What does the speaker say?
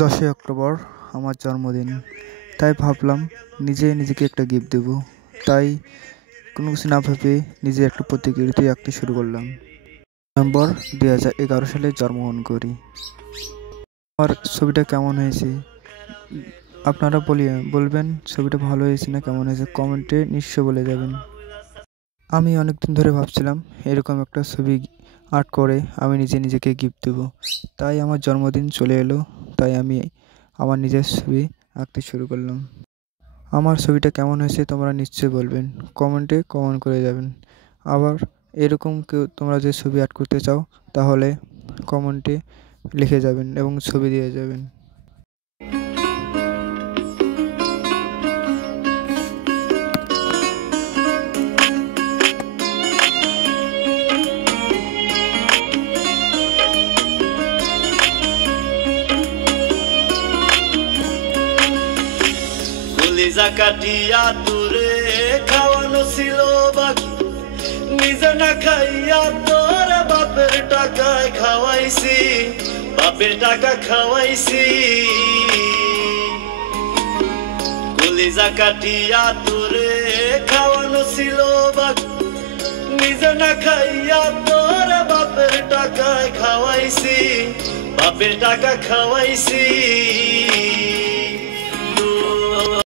10ই October আমার জন্মদিন, তাই ভাবলাম নিজেকে একটা গিফট দেব। তাই কোনো কিছু না ভেবে নিজে একটা প্রতিকৃতি আঁকতে শুরু করলাম। নভেম্বর 2011 সালে জন্মগ্রহণ করি। আমার ছবিটা কেমন হয়েছে আপনারা বলবেন, ছবিটা ভালো হয়েছে না কেমন হয়েছে কমেন্টে নিশ্চয় বলে যাবেন। আমি অনেকদিন ধরে ভাবছিলাম এরকম একটা ছবি আর্ট করে আমি নিজেকে গিফট দেবো। তাই আমার জন্মদিন চলে এলো, তাই আমি আমার নিজের ছবি আঁকতে শুরু করলাম। আমার ছবিটা কেমন হয়েছে তোমরা নিশ্চয়ই বলবেন, কমেন্টে কমেন্ট করে যাবেন। আবার এরকম কেউ তোমরা যে ছবি আর্ট করতে চাও তাহলে কমেন্টে লিখে যাবেন এবং ছবি দিয়ে যাবেন। কলিজা কাটিয়া তোরে খাওয়ানো ছিল বাকি, নিজে না খাইয়া তোর বাপের টাকায় খাওয়াইছি, বাপের টাকা খাওয়াইছি। কলিজা কাটিয়া তোরে খাওয়ানো ছিল বাকি, নিজে না খাইয়া তোর বাপের টাকায় খাওয়াইছি, বাপের টাকা খাওয়াইছি।